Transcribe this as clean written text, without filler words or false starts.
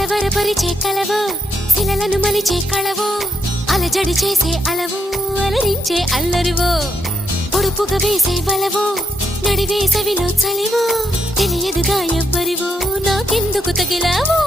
కలవరపరిచే కలవో శిలలను మలిచే కళవో అలజడి చేసే అలవో అలరించే అల్లరివో పొడుపుగా వేసే బలవో నడివేసవిలో చలివో తెలియదుగా ఎవ్వరివో నాకెందుకు తగిలావో